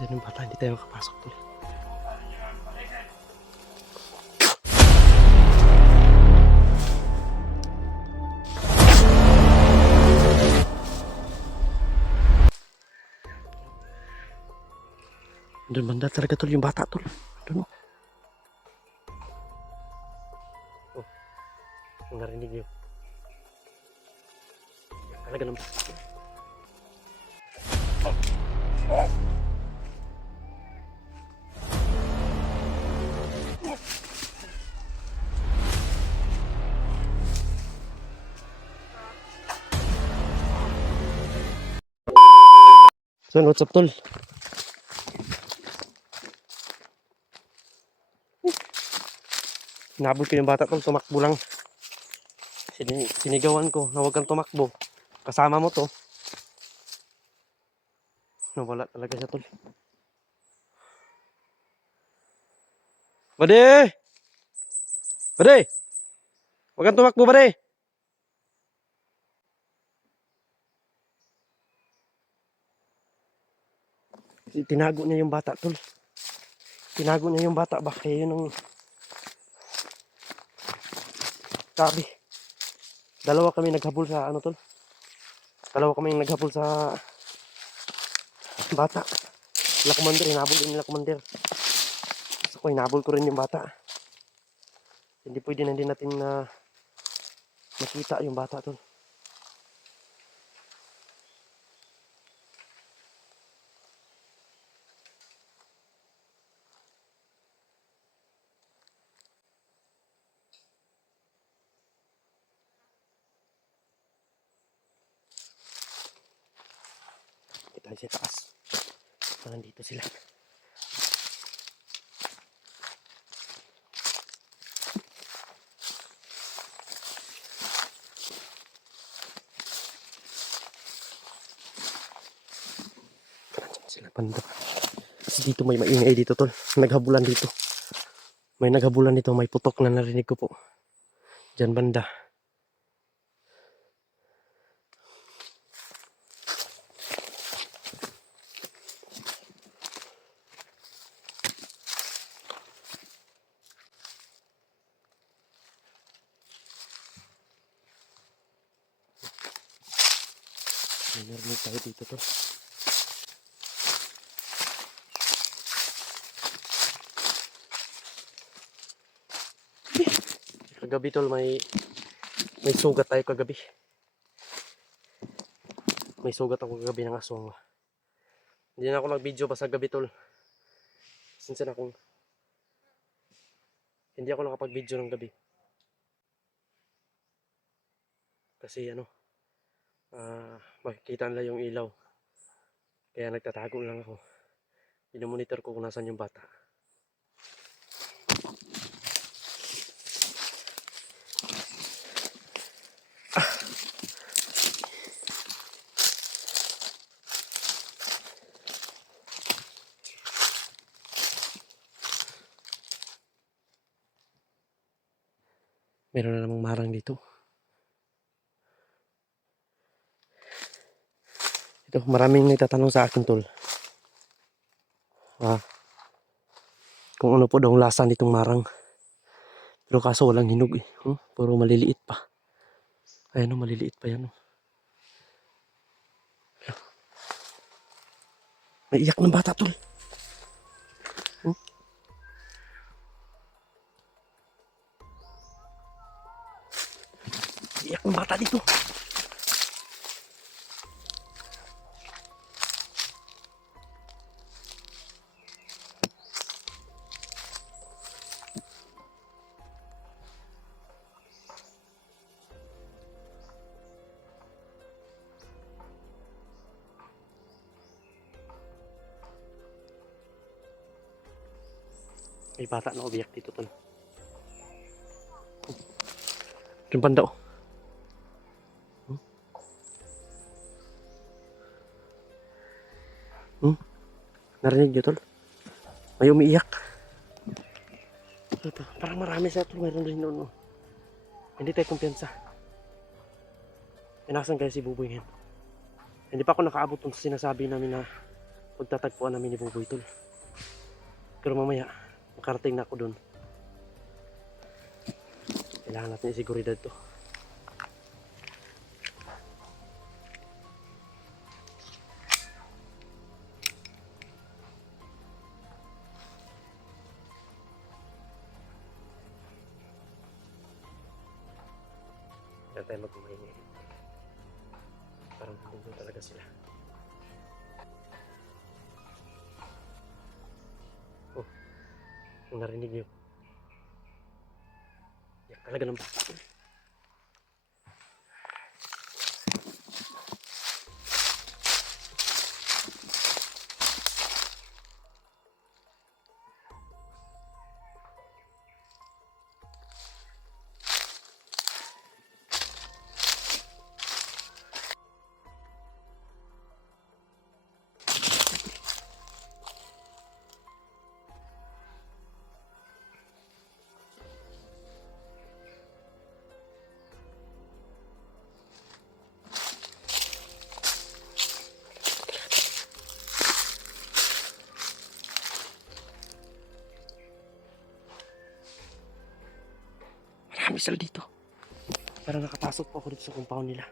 Diyan yung bata, hindi tayo makapasok tol. Doon banda talaga tol yung bata tol. Doon oh. Kung narinig niyo. Talaga ng bata. So, what's up tol? Hinabol ko yung bata tol, tumakbo lang. Sinigawan ko na huwag kang tumakbo. Kasama mo to. Nawala talaga siya tol. Bade! Bade! Huwag kang tumakbo bade! Tinago niya yung bata tol. Tinago niya yung bata ba? Kaya yun ang sabi. Dalawa kami naghabol sa ano tol. Dalawa kami naghabol sa bata. Nila commander, hinabol din nila commander. Gusto ko, hinabol ko rin yung bata. Hindi pwede na din natin na makita yung bata tol. Kita sa taas. Nandito sila. Sila banda. Dito may maingay dito tol. Naghabulan dito. May naghabulan dito. May putok na narinig ko po. Diyan banda. May narinig tayo dito tol. Kagabi tol may sugat tayo kagabi. May sugat ako kagabi ng aswang. Hindi na ako nag-video pa sa gabi tol. Since na kung hindi ako nakapag-video ng gabi. Kasi ano, makikita nila yung ilaw. Kaya nagtatago lang ako. Pinomonitor ko kung nasan yung bata. Meron na namang marang dito. Ito, maraming nagtatanong sa akin tol. Kung ano po daw ang lasa nitong marang. Pero kaso walang hinog eh. Puro maliliit pa. Ayan o, maliliit pa yan o. May iyak ng bata tol. Iyak ng bata dito. May bata na umiyak dito tol. Yung banda o. Narinig nyo tol? May umiiyak. Ito, parang marami sa tol. Mayroon rin noon. Hindi tayo kumpiyansa. Inasan kaya si Buboy yan. Hindi pa ako nakaabot sa sinasabi namin na pagtatagpuan namin ni Buboy tol. Pero mamaya, makarating na ako dun. Kailangan natin isiguridad to. Kaya tayo magkumahingi. Parang nandun talaga sila. Oh, kung narinig nyo. Yan talaga ng bata. Marami sila dito. Parang nakapasok po ako dito sa compound nila.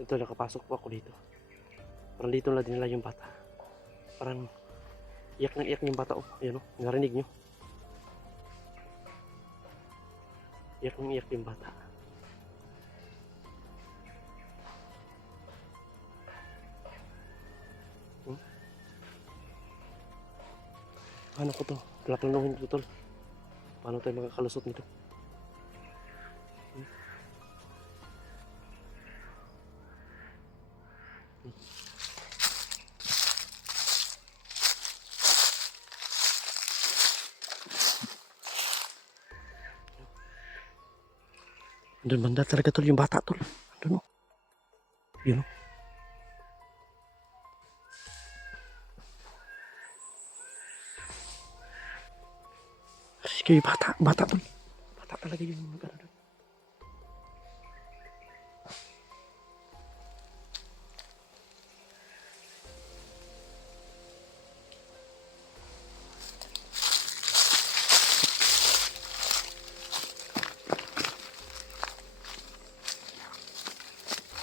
Ito, nakapasok po ako dito. Parang dito na dinala yung bata. Parang iyak na iyak yung bata. Oh, ayan oh, narinig nyo. Iyak na iyak yung bata. Paano ko to? Plaplanuhin ko tol. Paano tayo makakalusot nito? Andun banda talaga tol yung bata tol. Andun oh. Yun oh. Sige, bata tol. Bata talaga yung mga gano'n.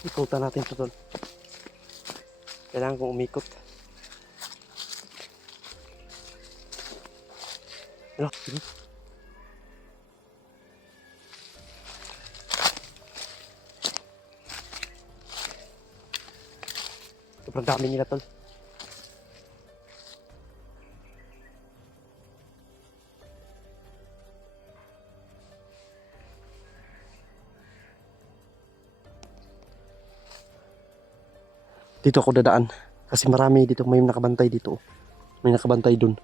Ikutan natin ito tol. Kailangan kong umikot. Ano? Sobrang dami nila tol. Dito ako dadaan. Kasi marami dito. May nakabantay dito. May nakabantay dun.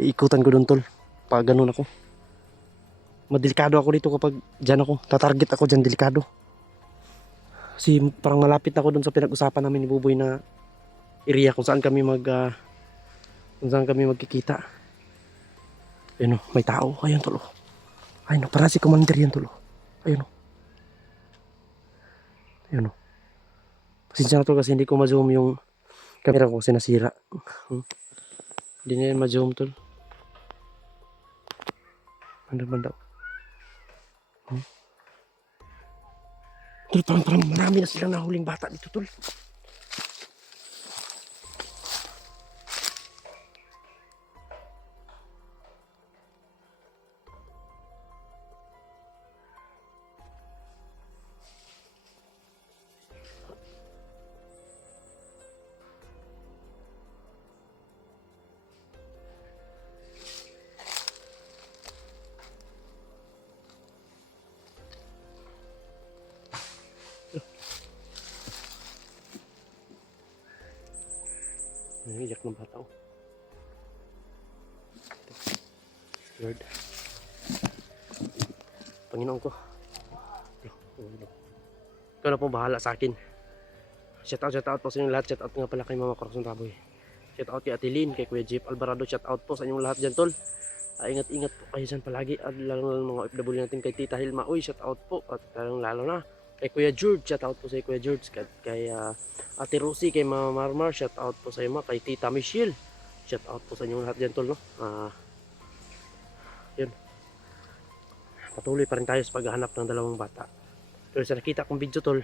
Iikutan ko dun tol. Pag ganun ako. Madelikado ako dito kapag dyan ako. Tatarget ako dyan. Delikado. Kasi parang malapit ako dun sa pinag-usapan namin ni Buboy na area kung saan kami magkikita. Ayun o. May tao. Ayun tol. Ayun o. Para si Commander yan tol. Ayun o. Ayun o. Pasensya na tol kasi hindi ko ma-zoom yung camera ko kasi nasira. Hindi na yan ma-zoom tol. Ano ba daw? Tol, parang marami na silang nahuling bata dito tol. Iyak ng bata oh. Lord. Panginoon ko. Ikaw na po bahala sa akin. Shout out po sa inyong lahat. Shout out nga pala kay Mama Corazon Taboy. Shout out kay Ate Lynn, kay Kuya Jeep Alvarado. Shout out po sa inyong lahat dyan, tol. Ingat-ingat po kayo dyan palagi. At lalo mga OFW natin kay Tita Hilma. Uy, shout out po. At lalo na kay Kuya George. Shout out po sa Kuya George. Kay Ate Rosie, kay Mama Marmar. Shout out po sa iyo, kay Tita Michelle. Shout out po sa inyong lahat dyan, tol, no? Yun. Patuloy pa rin tayo sa paghahanap ng dalawang bata. Pero sa nakita kong video, tol,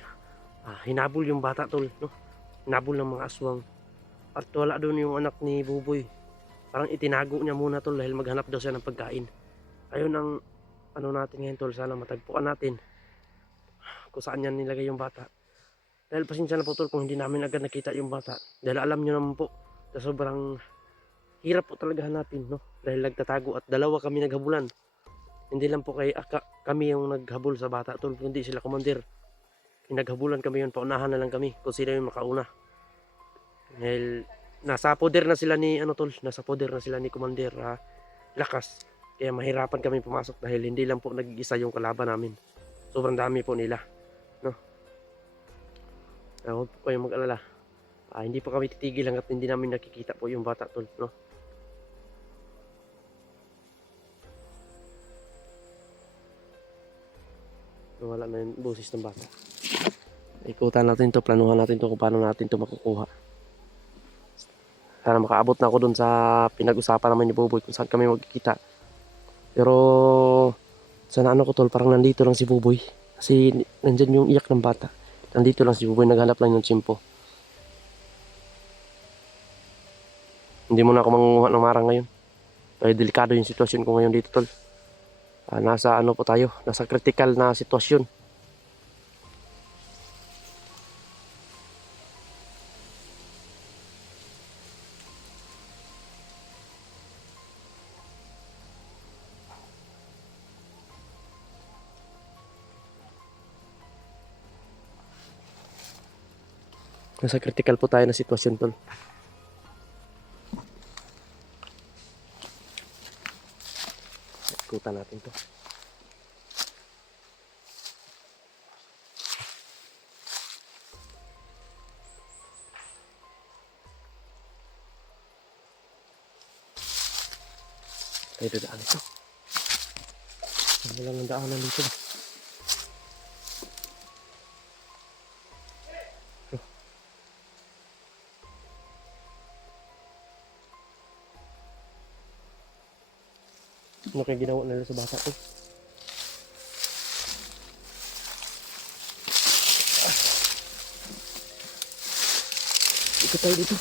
hinabol yung bata, tol, no? Hinabol ng mga aswang. At wala doon yung anak ni Buboy. Parang itinago niya muna, tol, dahil maghanap daw siya ng pagkain. Ayun ang ano natin ngayon, tol. Sana matagpuan natin kung saan niya nilagay yung bata. Dahil pasensya na po, tol, kung hindi namin agad nakita yung bata. Dahil alam niyo naman po, na sobrang hirap po talaga hanapin, no? Dahil nagtatago at dalawa kami naghabulan. Hindi lang po kami yung naghabol sa bata, tol, kundi sila commander. Naghabulan kami yun, paunahan na lang kami kung sino yung makauna. Dahil nasa poder na sila ni tol, nasa poder na sila ni Commander Lakas. Kaya mahirapan kami pumasok dahil hindi lang po nag-iisa yung kalaban namin. Sobrang dami po nila, no? Huwag po kayong mag-alala. Hindi po kami titigil hanggat hindi namin nakikita po yung bata, tol, no? Wala na yung boses ng bata. Ikutan natin to, planuhan natin to kung paano natin to makukuha. Sana makaabot na ako dun sa pinag-usapan naman ni Buboy kung saan kami magkikita. Pero sana ko, tol, parang nandito lang si Buboy. Kasi nandyan yung iyak ng bata. Nandito lang si Buboy, naghanap lang yung tsimpo. Hindi mo na ako mangunguha ng marang ngayon. Kaya delikado yung sitwasyon ko ngayon dito, tol. Nasa po tayo, nasa critical na sitwasyon. Nasa critical po tayo na sitwasyon, tol. Ikutan natin to. Tayo dadaan ito. Wala ng daanan dito. Ano kaya ginawa nila sa bata ko? Ikot tayo dito.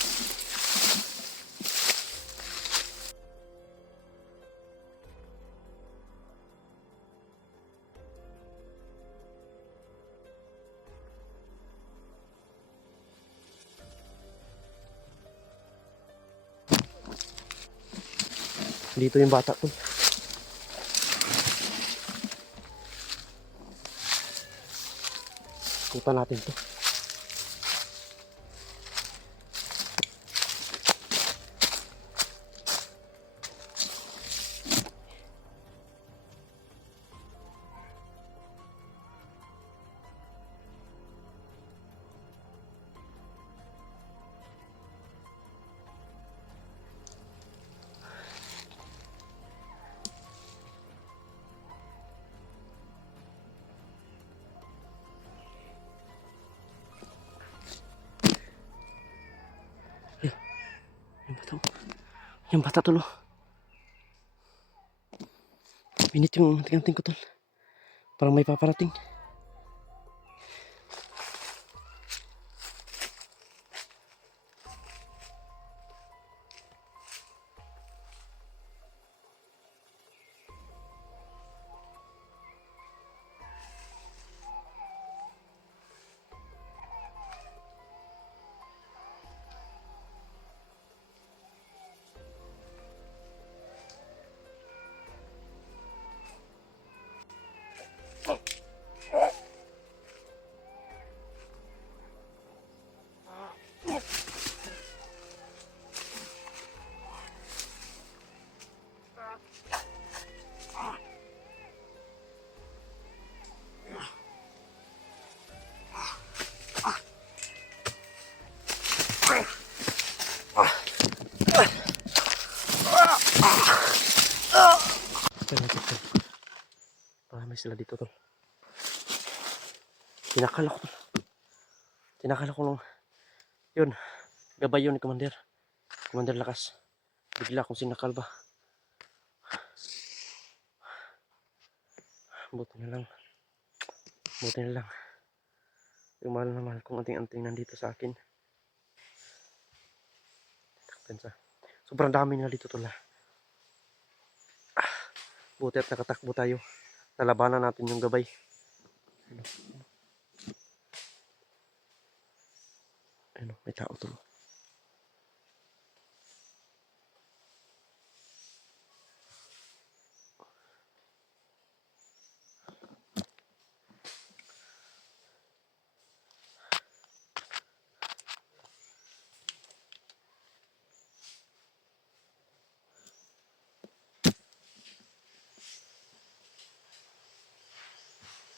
Dito yung bata ko. Ikutan natin to. Yung bata, tol. Pinit yung anting-anting ko, tol. Parang may paparating. Marami sila dito tol. Tinakal ako tol. Tinakal ako nung yun. Gabay yun ni Commander. Commander Lakas. Bigla akong sinakal ba. Buti na lang. Buti na lang. Yung mahal na mahal kong anting-anting nandito sa akin. Sobrang dami nila dito tol. Buti at nakatakbo tayo. Nalabanan natin yung gabay. Ano, may tao tol.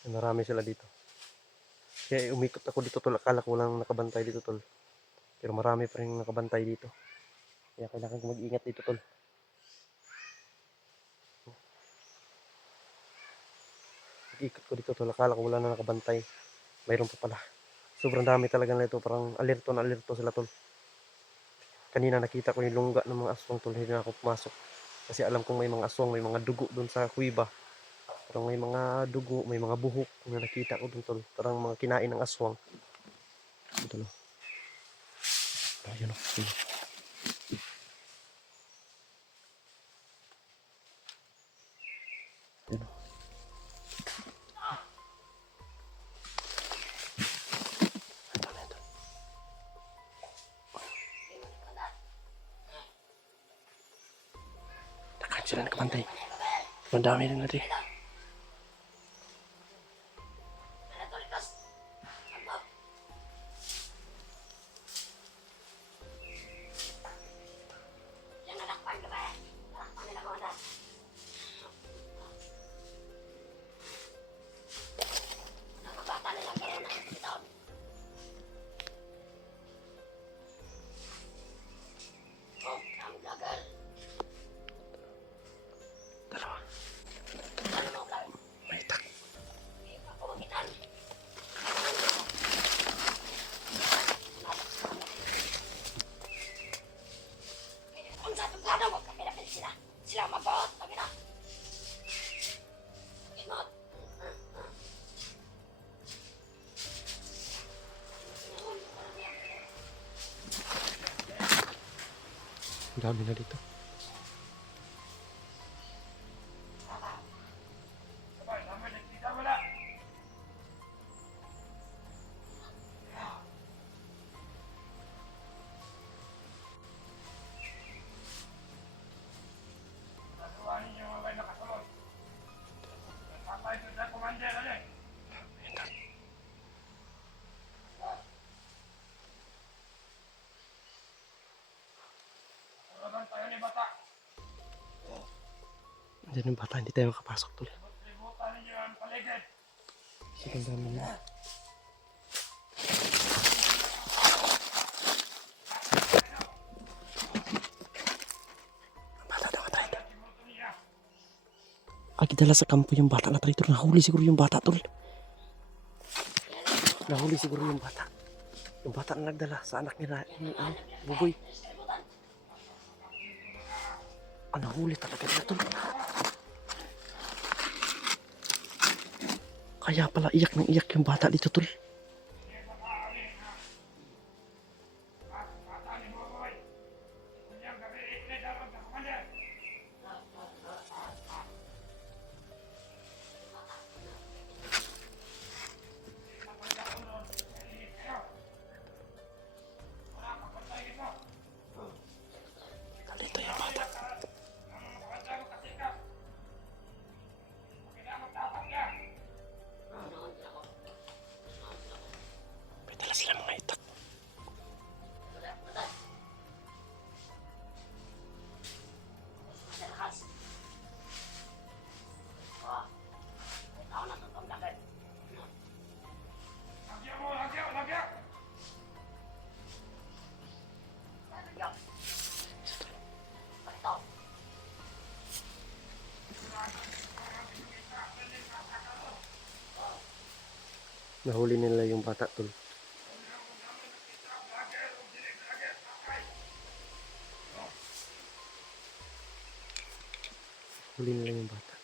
Marami sila dito. Kaya umikot ako dito tol. Akala ko lang nakabantay dito tol. Pero marami pa rin nakabantay dito. Kaya kailangan ko mag-ingat dito tol. Ikot ko dito tol. Akala ko wala na nakabantay. Mayroon pa pala. Sobrang dami talaga nito. Parang alerto na alerto sila tol. Kanina nakita ko yung lungga ng mga aswang tol. Hindi na ako pumasok. Kasi alam kong may mga aswang. May mga dugo dun sa kuiba. Parang may mga dugo. May mga buhok na nakita ko dun tol. Parang mga kinain ng aswang. Ito tol. Ayun o. Ayun o. Sila nakabantay. Ang dami rin natin. Ang dami na dito. Diyan yung bata, hindi tayo makapasok tol. Sobrang dami na. Bata daw traitor. Dala sa kampo yung bata na traitor. Nahuli siguro yung bata tol. Nahuli siguro yung bata. Yung bata na nagdala sa anak nila ni Buboy. Nahuli talaga nila tol. Kaya pala iyak ng iyak yung bata dito tol. Dito yung bata. Nahuli nila yung bata, tol. Huli nila yung bata.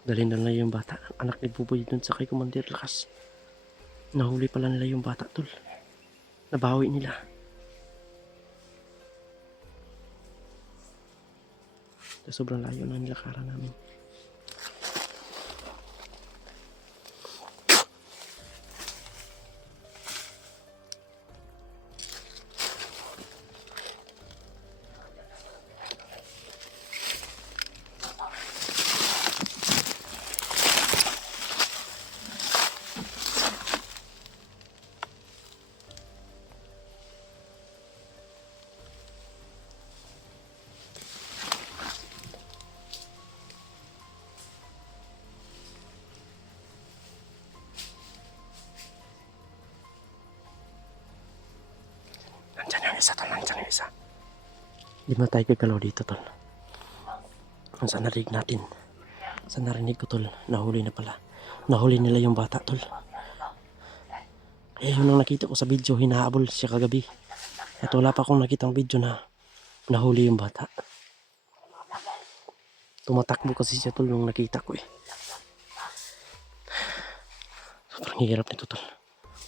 Dali na nila yung bata. Anak ni Buboy dun sa kay Commander Lakas. Nahuli pala nila yung bata, tol. Nabawi nila. Sobrang layo na nilakaran namin. Nandyan yung isa, tol. Nandyan yung isa. Hindi mo tayo gagalaw dito, tol. Kung saan narinig natin. Saan narinig ko, tol. Nahuli na pala. Nahuli nila yung bata, tol. Kaya yun ang nakita ko sa video. Hinahabol siya kagabi. At wala pa akong nakitang video na nahuli yung bata. Tumatakbo kasi siya, tol, nung nakita ko eh. Sobrang hirap nito, tol.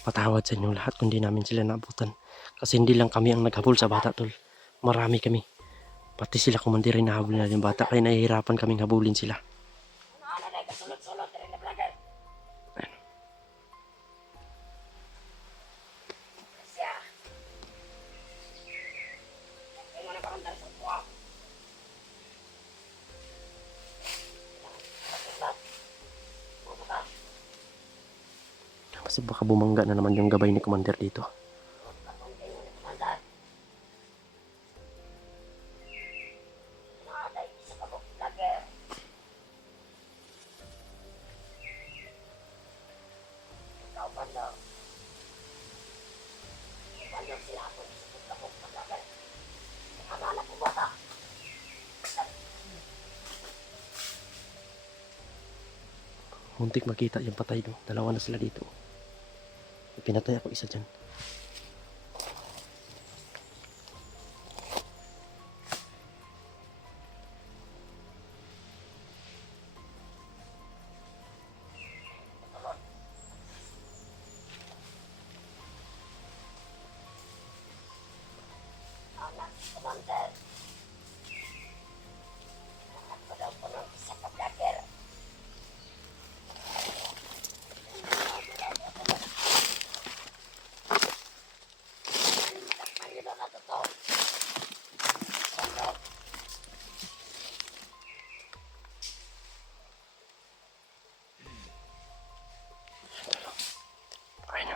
Patawad sa inyong lahat kung di namin sila naabutan. Kasi hindi lang kami ang naghabol sa bata, tol. Marami kami. Pati sila kumandir rin nahabol na yung bata. Kaya nahihirapan kaming habulin sila. Kasi baka bumangga na naman yung gabay ni Commander dito. Muntik makita yung patay doon. Dalawa na sila dito. Pinatay ako isa dyan.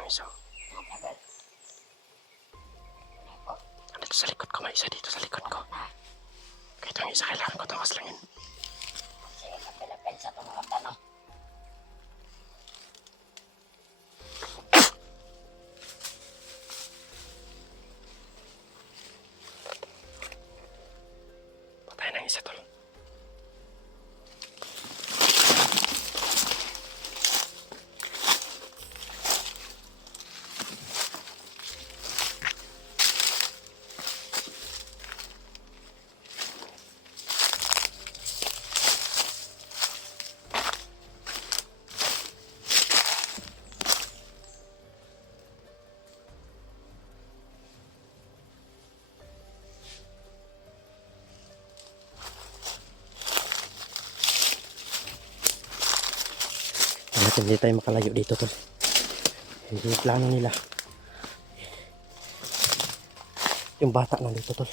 Isa. Nandito sa likod ko, may isa dito sa likod ko. Kaya itong isa kailangan ko itong aslangin. Patay ng isa, tol. Hindi tayo makalayo dito, tol. Hindi plano nila. Yung bata nandito, tol.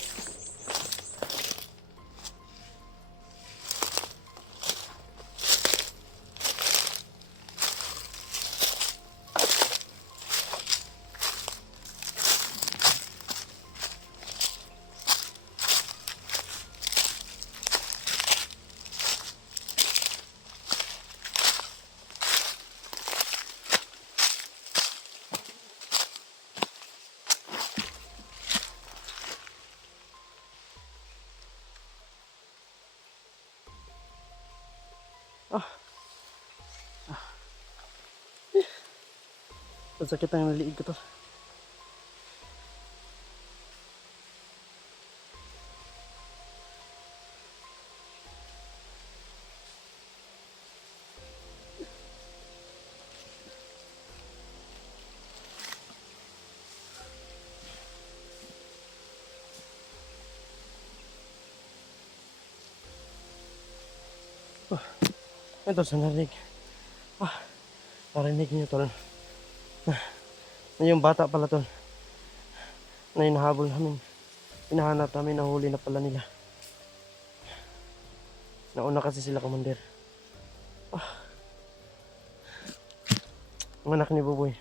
Ang sakit ng naliig ko tol. Ito sa narinig. Narinig niyo tol. Yung bata pala tol. Na hinahabol namin. Hinahanap namin, nahuli na pala nila. Nauna kasi sila, Commander. Ang anak ni Buboy.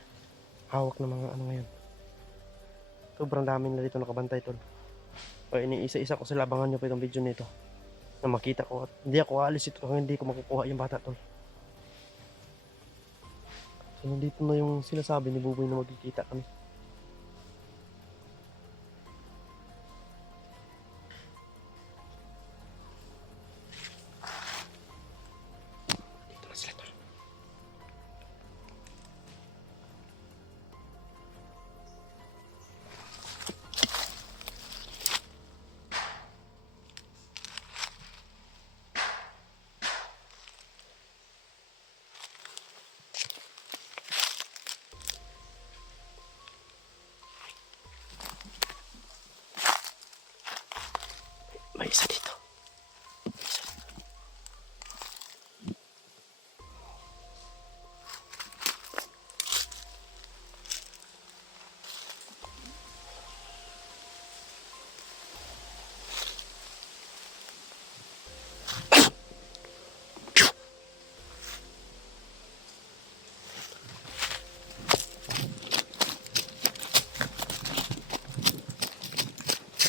Hawak ng mga ano ngayon. Sobrang dami nila dito nakabantay tol. O iniisa-isa ko sila, abangan nyo pa itong video nito. Na makita ko at hindi ako aalis ito kung hindi ko makukuha yung bata tol. So nandito na yung sinasabi ni Buboy na magkikita kami. Dito na sila tol. May isa dito.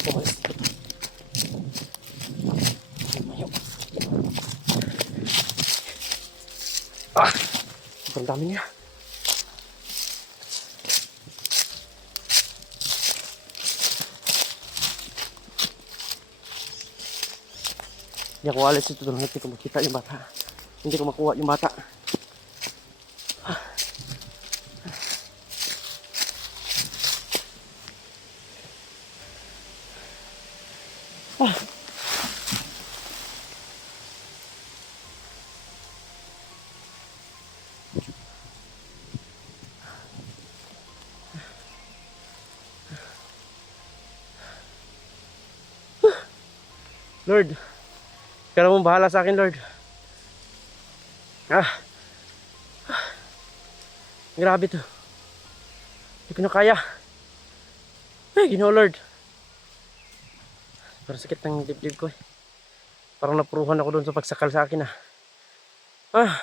Umalis dito. Lumayo. Sobrang dami niya. Hindi ako alis ito doon. Hindi ko makita yung bata. Hindi ko makuha yung bata. Lord, ikaw na mong bahala sa akin, Lord. Grabe to. Hindi ko na kaya. Ay, Ginoo Lord. Parang sakit ng dibdib ko eh. Parang napuruhan ako doon sa pagsakal sa akin ah. Ah.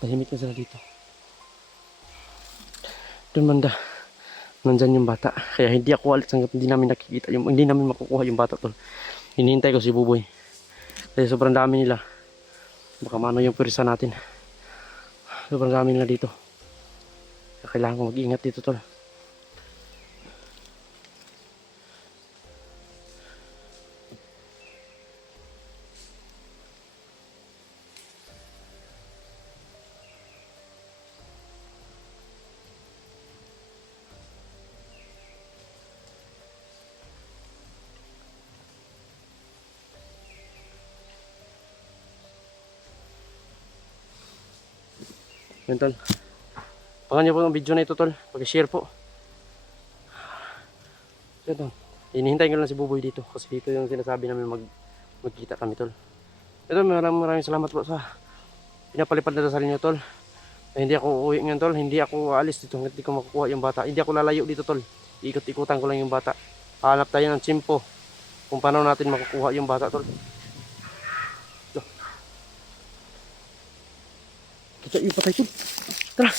Tahimik na sila dito. Doon banda, nandyan yung bata. Kaya hindi ako alis hanggang hindi namin nakikita hindi namin makukuha yung bata tol. Hinihintay ko si Buboy. Kasi sobrang dami nila. Baka mano yung purisa natin. Sobrang dami nila dito. Kailangan ko mag-ingat dito tol. Yan tol. Pangan nyo po ang video na ito tol. Pag-share po. Yan tol. Hinihintay ko lang si Buboy dito. Kasi dito yung sinasabi namin magkita kami tol. Ito maraming salamat po sa pinapalipad na dasal nyo tol. Hindi ako uuwi ngayon tol. Hindi ako aalis dito. Hindi ko makukuha yung bata. Hindi ako lalayo dito tol. Ikot-ikutan ko lang yung bata. Hanap tayo ng tsimpo. Kung paano natin makukuha yung bata tol. Kita yung patay tol. Tara.